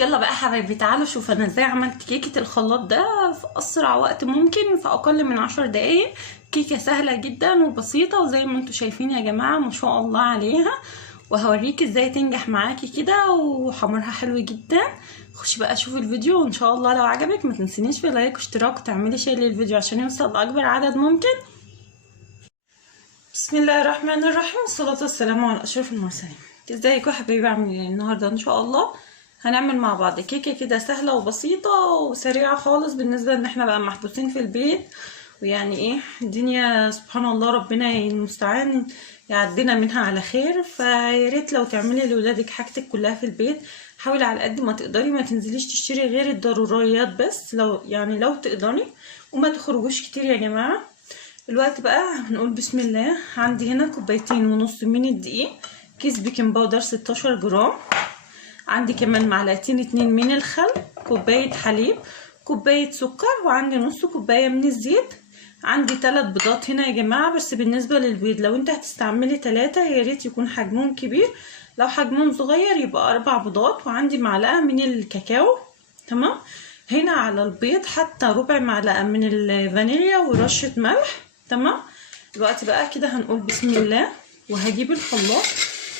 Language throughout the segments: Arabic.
يلا بقى حبايبي، تعالوا شوف انا ازاي عملت كيكه الخلاط ده في اسرع وقت ممكن، في اقل من 10 دقايق. كيكه سهله جدا وبسيطه، وزي ما انتم شايفين يا جماعه ما شاء الله عليها. وهوريك ازاي تنجح معاكي كده وحمرها حلو جدا. خش بقى شوف الفيديو، وان شاء الله لو عجبك ما تنسينيش في لايك واشتراك وتعملي شير للفيديو عشان يوصل لاكبر عدد ممكن. بسم الله الرحمن الرحيم، والصلاه والسلام على اشرف المرسلين. ازيكم يا حبايبي؟ عاملين ايه النهارده؟ ان شاء الله هنعمل مع بعض كيكه كده سهله وبسيطه وسريعه خالص، بالنسبه ان احنا بقى محبوسين في البيت. ويعني ايه الدنيا سبحان الله، ربنا المستعان يعدينا منها على خير. فياريت لو تعملي لاولادك حاجتك كلها في البيت. حاولي على قد ما تقدري ما تنزليش تشتري غير الضروريات بس، لو تقدري، وما تخرجوش كتير يا جماعه. الوقت بقى هنقول بسم الله. عندي هنا 2.5 كوب من الدقيق، كيس بيكنج باودر 16 جرام، عندي كمان معلقتين 2 من الخل، كوبايه حليب، كوبايه سكر، وعندي نص كوبايه من الزيت. عندي 3 بيضات هنا يا جماعه، بس بالنسبه للبيض لو انت هتستعملي 3 يا ريت يكون حجمهم كبير، لو حجمهم صغير يبقى 4 بيضات. وعندي معلقه من الكاكاو. تمام. هنا على البيض حتى ربع معلقه من الفانيليا ورشه ملح. تمام. دلوقتي بقى كده هنقول بسم الله، وهجيب الخلاط،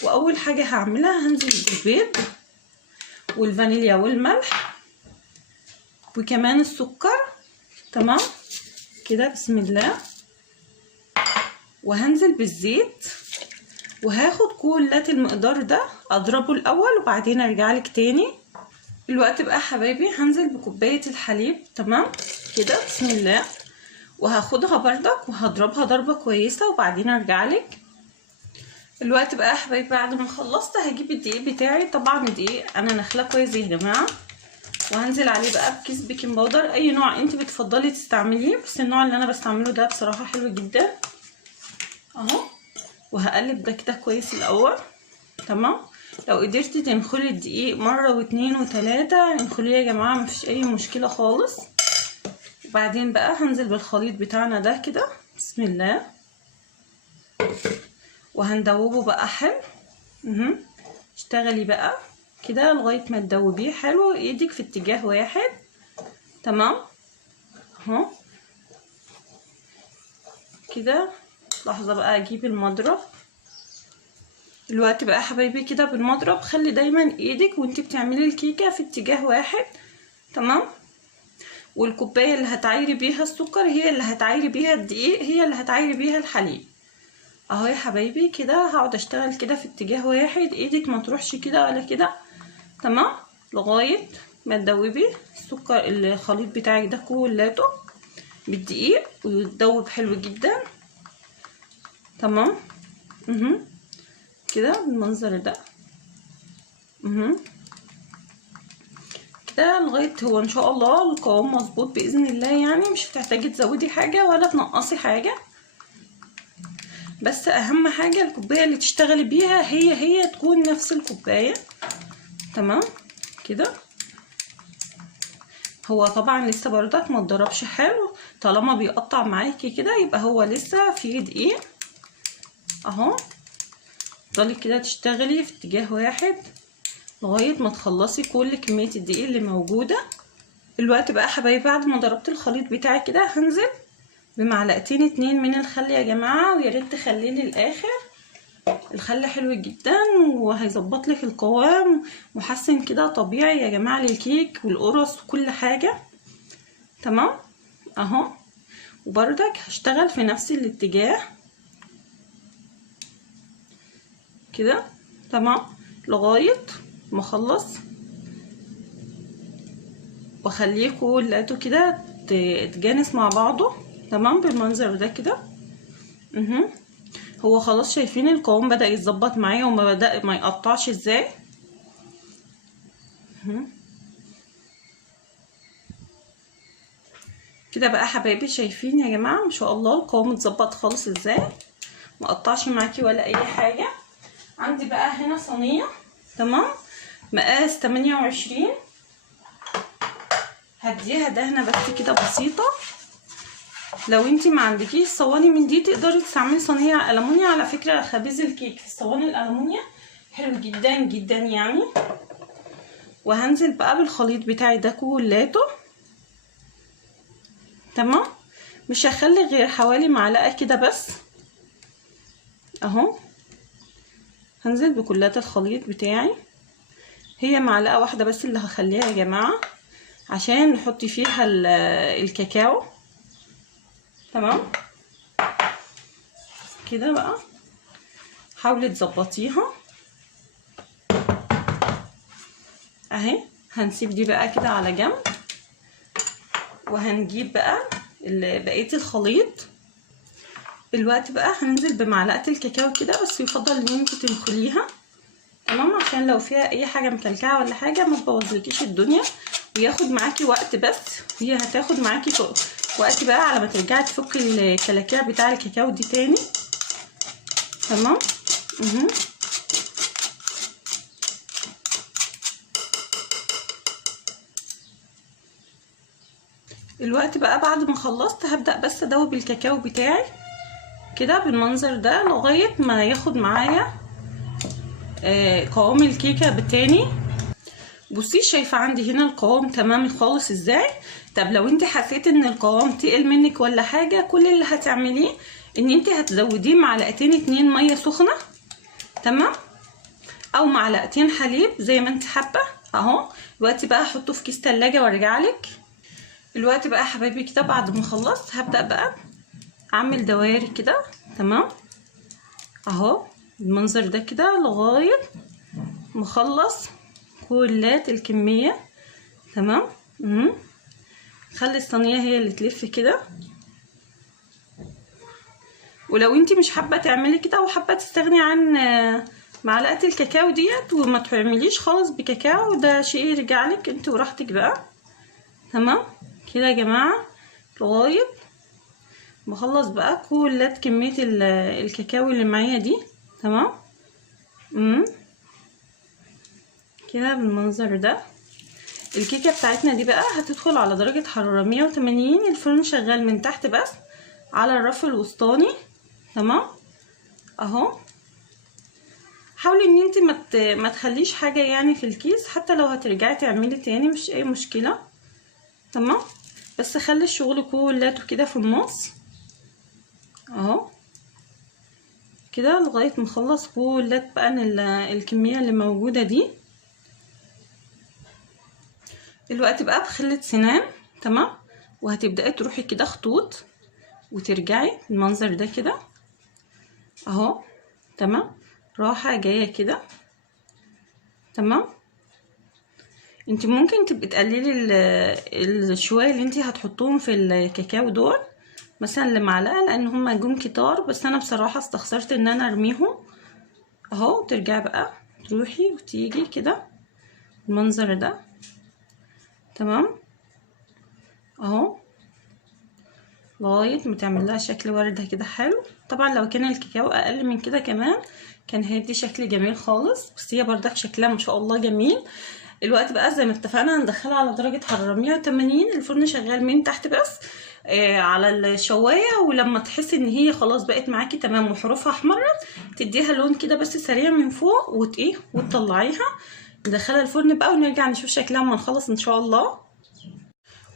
واول حاجه هعملها هنزل بالبيض والفانيليا والملح وكمان السكر. تمام كده بسم الله. وهنزل بالزيت، وهاخد كلات المقدار ده اضربه الاول وبعدين ارجع لك تاني. الوقت بقى حبايبي هنزل بكوبايه الحليب. تمام كده بسم الله، وهاخدها بردك وهضربها ضربه كويسه وبعدين ارجع لك. الوقت بقى يا حبايبي بعد ما خلصت هجيب الدقيق بتاعي. طبعا الدقيق انا نخله كويس يا جماعه، وهنزل عليه بقى بكيس بيكنج باودر، اي نوع انت بتفضلي تستعمليه، بس النوع اللي انا بستعمله ده بصراحه حلو جدا اهو. وهقلب ده كده كويس الاول. تمام. لو قدرتي تنخلي الدقيق مره واتنين وتلاته انخليه يا جماعه، مفيش اي مشكله خالص. وبعدين بقى هنزل بالخليط بتاعنا ده كده بسم الله، وهندوبه بقى حلو. اشتغلي بقى كده لغايه ما تدوبيه حلو، ايدك في اتجاه واحد. تمام اهو كده. لحظه بقى اجيب المضرب. الوقت بقى حبايبي كده بالمضرب خلي دايما ايدك وانت بتعملي الكيكه في اتجاه واحد. تمام. والكوبايه اللي هتعايري بيها السكر هي اللي هتعايري بيها الدقيق، هي اللي هتعايري بيها الحليب اهو يا حبايبي. كده هقعد اشتغل كده في اتجاه واحد، ايدك ما تروحش كده ولا كده. تمام. لغايه ما تدوبي السكر الخليط بتاعك ده كلته بالدقيق ويتدوب حلو جدا. تمام كده بالمنظر ده كده لغايه هو ان شاء الله القوام مظبوط باذن الله، يعني مش هتحتاجي تزودي حاجه ولا تنقصي حاجه، بس اهم حاجه الكوبايه اللي تشتغلي بيها هي تكون نفس الكوبايه. تمام كده. هو طبعا لسه بردك ما اتضربش حلو، طالما بيقطع معاكي كده يبقى هو لسه فيه دقيق اهو. تفضلي كده تشتغلي في اتجاه واحد لغايه ما تخلصي كل كميه الدقيق اللي موجوده. الوقت بقى حبايبي بعد ما ضربت الخليط بتاعي كده هنزل بمعلقتين 2 من الخل يا جماعه، ويا ريت تخليه للاخر. الخل حلو جدا وهيظبط لك القوام، محسن كده طبيعي يا جماعه للكيك والقرص وكل حاجه. تمام اهو. وبردك هشتغل في نفس الاتجاه كده. تمام لغايه ما اخلص، واخليه كلته كده تتجانس مع بعضه. تمام بالمنظر ده كده. هو خلاص شايفين القوام بدأ يتظبط معايا وما بدأ ما يقطعش ازاي. كده بقى حبايبي شايفين يا جماعه ما شاء الله القوام اتظبط خالص ازاي، ما قطعش معاكي ولا اي حاجه. عندي بقى هنا صينيه. تمام مقاس 28، هديها دهنه بس كده بسيطه. لو انتي ما عندكيش صواني من دي تقدري تستعملي صينيه ألمونيا. على فكره خبيز الكيك في الصواني الألمونيا حلو جدا جدا يعني. وهنزل بقى بالخليط بتاعي ده كولاته. تمام، مش هخلي غير حوالي معلقه كده بس اهو. هنزل بكلات الخليط بتاعي، هي معلقه واحده بس اللي هخليها يا جماعه عشان نحط فيها الكاكاو. تمام كده بقى، حاولي تظبطيها اهي. هنسيب دي بقى كده على جنب، وهنجيب بقى بقيه الخليط. دلوقتي بقى هننزل بمعلقه الكاكاو كده، بس يفضل ان انت تنخليها تمام عشان لو فيها اي حاجه مكلكعه ولا حاجه ما تبوظلكيش الدنيا، وياخد معاكي وقت. بس هي هتاخد معاكي وقت بقى على ما ترجعي تفكي الكلاكيع بتاع الكاكاو دي تاني. تمام الوقت بقى بعد ما خلصت هبدأ بس ادوب الكاكاو بتاعي كده بالمنظر ده لغاية ما ياخد معايا قوام الكيكة بالتاني. بصي شايفة عندي هنا القوام تمام خالص ازاي. طب لو انت حسيت ان القوام تقل منك ولا حاجة، كل اللي هتعمليه ان انت هتزوديه معلقتين 2 مية سخنة. تمام، او معلقتين حليب زي ما انت حابة اهو. دلوقتي بقى احطه في كيس تلاجة وارجعلك. دلوقتي بقى حبايبي كده بعد ما خلصت هبدأ بقى اعمل دوائر كده. تمام اهو المنظر ده كده لغاية ما اخلص كلات الكمية. تمام خلي الصينية هي اللي تلف كده. ولو انتي مش حابة تعملي كده وحابة تستغني عن معلقة الكاكاو ديت وما تعمليش خالص بكاكاو، ده شيء يرجعلك انت وراحتك بقى. تمام كده يا جماعة لغاية بخلص بقى كلات كمية الكاكاو اللي معايا دي. تمام كده بالمنظر ده. الكيكة بتاعتنا دي بقى هتدخل على درجة حرارة 180، الفرن شغال من تحت بس على الرف الوسطاني. تمام اهو. حاولي ان انت ما تخليش حاجة يعني في الكيس، حتى لو هترجعي تعملي تاني مش اي مشكلة. تمام، بس خلي الشغل كله كده في النص اهو كده لغاية ما نخلص كلات بقى الكمية اللي موجودة دي. دلوقتي بقى بخلة سنان. تمام، وهتبدأي تروحي كده خطوط وترجعي المنظر ده كده اهو. تمام، راحة جاية كده. تمام، انت ممكن تبقي تقللي الشوية اللي انت هتحطوهم في الكاكاو دول مثلا لمعلقة، لان هما جم كتار، بس انا بصراحة استخسرت ان انا ارميهم اهو. ترجعي بقى تروحي وتيجي كده المنظر ده. تمام اهو لغايه ما تعمل لها شكل ورده كده حلو. طبعا لو كان الكاكاو اقل من كده كمان كان هيدي شكل جميل خالص، بس هي برضك شكلها ما شاء الله جميل. الوقت بقى زي ما اتفقنا هندخلها على درجه حراره 180، الفرن شغال من تحت بس على الشوايه. ولما تحسي ان هي خلاص بقت معاكي تمام وحروفها احمرت، تديها لون كده بس سريع من فوق وتطلعيها ندخلها الفرن بقى ونرجع نشوف شكلها اما نخلص ان شاء الله.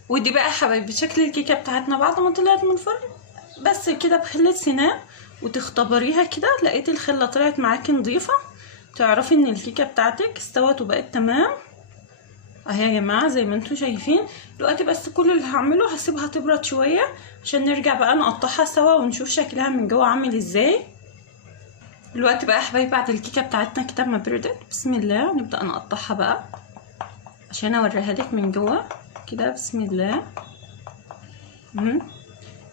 ودي بقى حبايبي شكل الكيكه بتاعتنا بعد ما طلعت من الفرن. بس كده بخله سنان وتختبريها كده، لقيت الخله طلعت معاكي نظيفه، تعرفي ان الكيكه بتاعتك استوت وبقت تمام اهي يا جماعه زي ما انتم شايفين. دلوقتي بس كل اللي هعمله هسيبها تبرد شويه عشان نرجع بقى نقطعها سوا ونشوف شكلها من جوه عامل ازاي. دلوقتي بقى يا حبايبي بعد الكيكه بتاعتنا كده ما بردت، بسم الله نبدا نقطعها بقى عشان اوريها لك من جوه كده. بسم الله.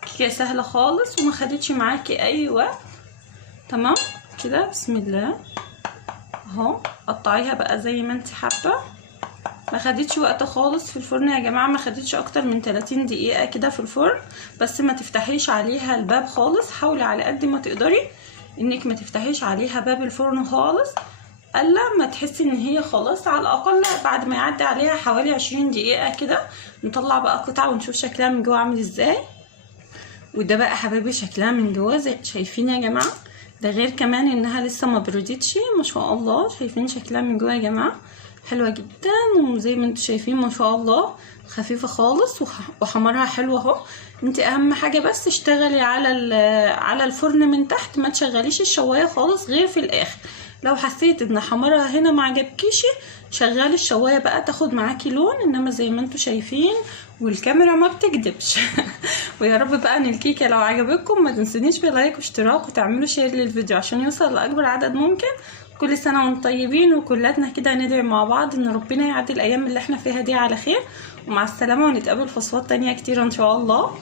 كيكه سهله خالص وما خدتش معاكي اي وقت. تمام كده بسم الله اهو. قطعيها بقى زي ما انت حابه، ما خدتش وقت خالص في الفرن يا جماعه، ما خدتش اكتر من 30 دقيقه كده في الفرن. بس ما تفتحيش عليها الباب خالص، حاولي على قد ما تقدري انك ما تفتحيش عليها باب الفرن خالص الا ما تحسي ان هي خلاص، على الاقل بعد ما يعدي عليها حوالي 20 دقيقه كده نطلع بقى قطعه ونشوف شكلها من جوه عامل ازاي. وده بقى حبايبي شكلها من جوه زي شايفين يا جماعه، ده غير كمان انها لسه ما بردتش ما شاء الله. شايفين شكلها من جوه يا جماعه حلوة جدا، وزي ما انتوا شايفين ما شاء الله خفيفة خالص وحمرها حلو اهو. انت اهم حاجة بس اشتغلي على الفرن من تحت، ما تشغليش الشواية خالص غير في الاخر. لو حسيت ان حمرها هنا ما عجبكيش شغلي الشواية بقى تاخد معاكي لون، انما زي ما انتوا شايفين والكاميرا ما بتكدبش. ويا رب بقى ان الكيكه لو عجبتكم ما تنسونيش بلايك واشتراك وتعملوا شير للفيديو عشان يوصل لاكبر عدد ممكن. كل سنه وانتم طيبين، وكلاتنا كده ندعي مع بعض ان ربنا يعدي الايام اللي احنا فيها دي على خير. ومع السلامه، ونتقابل في وصفات تانية كتير ان شاء الله.